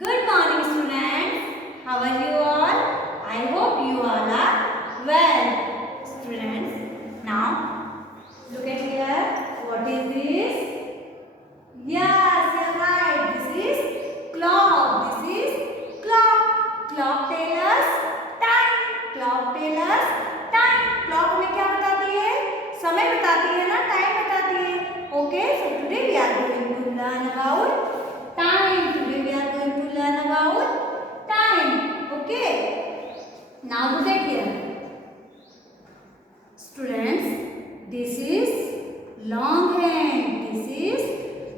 Good morning, students. How are you all? I hope you all are well. Students, now look at here. What is this? Yes, you're right. This is clock. This is clock. Clock tells us time. Clock tells us time. Clock हमें क्या बताती है? समय बताती है ना, time बताती है. Okay, so today we are going to learn about time. Today we are going to learn about time. Okay. Now look at here. Students, this is long hand. This is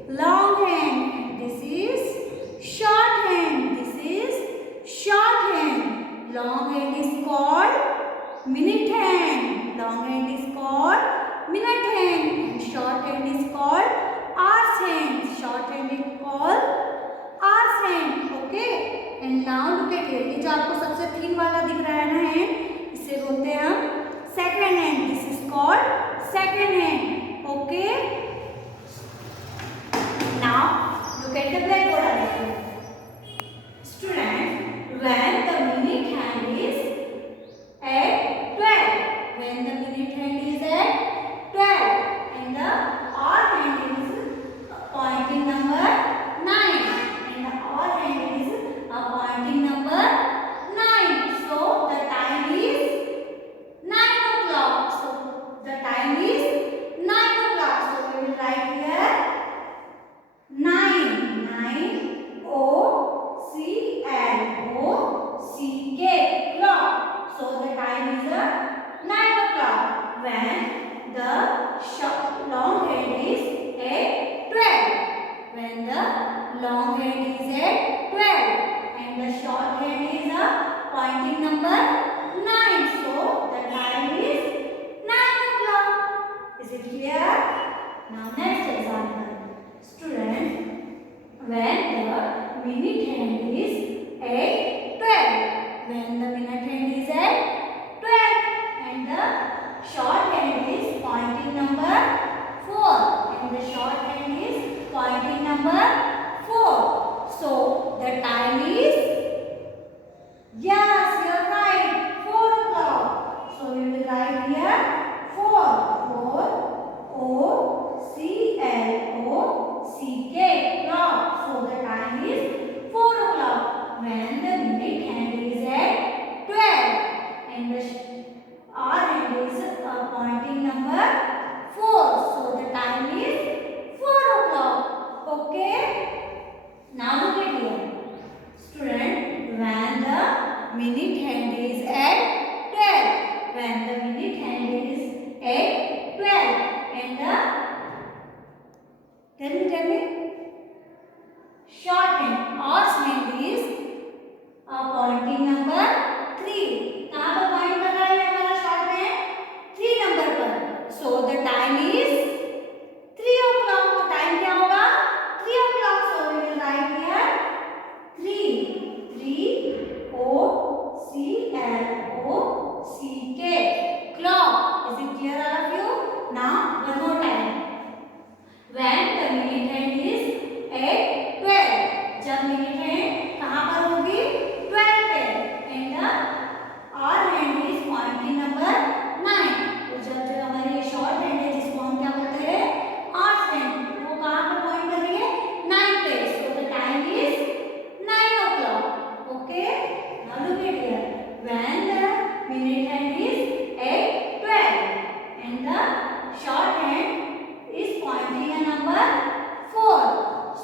long hand. This is short hand. This is short hand. Long hand is called minute hand. Long hand is called minute hand. And short hand is called hours hand. Short hand is called hours hand. Okay. And now look at here. ये जो आपको सबसे thin वाला दिख रहा है ना hand, इसे बोलते हैं हम second hand. This is called second hand. Okay. Now look at the blackboard again. Student, when the minute hand is at 12, when the minute hand is at 12 and the hour hand is pointing number 9 and the hour hand is pointing number 9. So the time is 9 o'clock. So the time is 9 o'clock. So we will write here 9. 9 O C L O C K clock. So the time is 9 o'clock when the long hand is at 12. When the long hand is at 12 and the short hand is pointing number 9. So the time is 9 o'clock. Is it clear? Now next example. Student, when the minute hand is at 12. When the minute hand is at 12 and the short hand is pointing number 4 and the short hand is pointing number 4. So the time is, yes, you're right, 4 o'clock. So we will write here 4. 4 O C L O C K clock. So the time is 4 o'clock when the minute hand is at 12 and the hour hand is pointing number 4. So the time is 4 o'clock. Okay. Now look at here. Student, when the minute hand is at 12. When the minute hand is at 12 and the tell me short hand hours hand is pointing number 3. कहाँ पर point कर रहा है हमारा short hand? 3 number पर. So the time is 3 o'clock. तो time क्या होगा? 3 o'clock. So we will write here 3. 3 O C L O C K clock. Is it clear all of you? Now one more time. When the minute hand is at 12. जब minute hand कहाँ पर होगी? 12 पे. And the hour hand is pointing number 9. तो जब जो हमारी short hand है जिसको हम क्या बोलते हैं? hours hand. वो कहाँ पर point कर रही है? 9 पे. So the time is 9 o'clock. Okay. Now look at here. When the minute hand is at 12 and the short hand is pointing a number 4.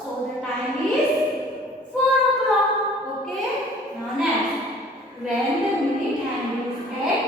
So the time is 4 o'clock. Okay. Now next. When the minute hand is at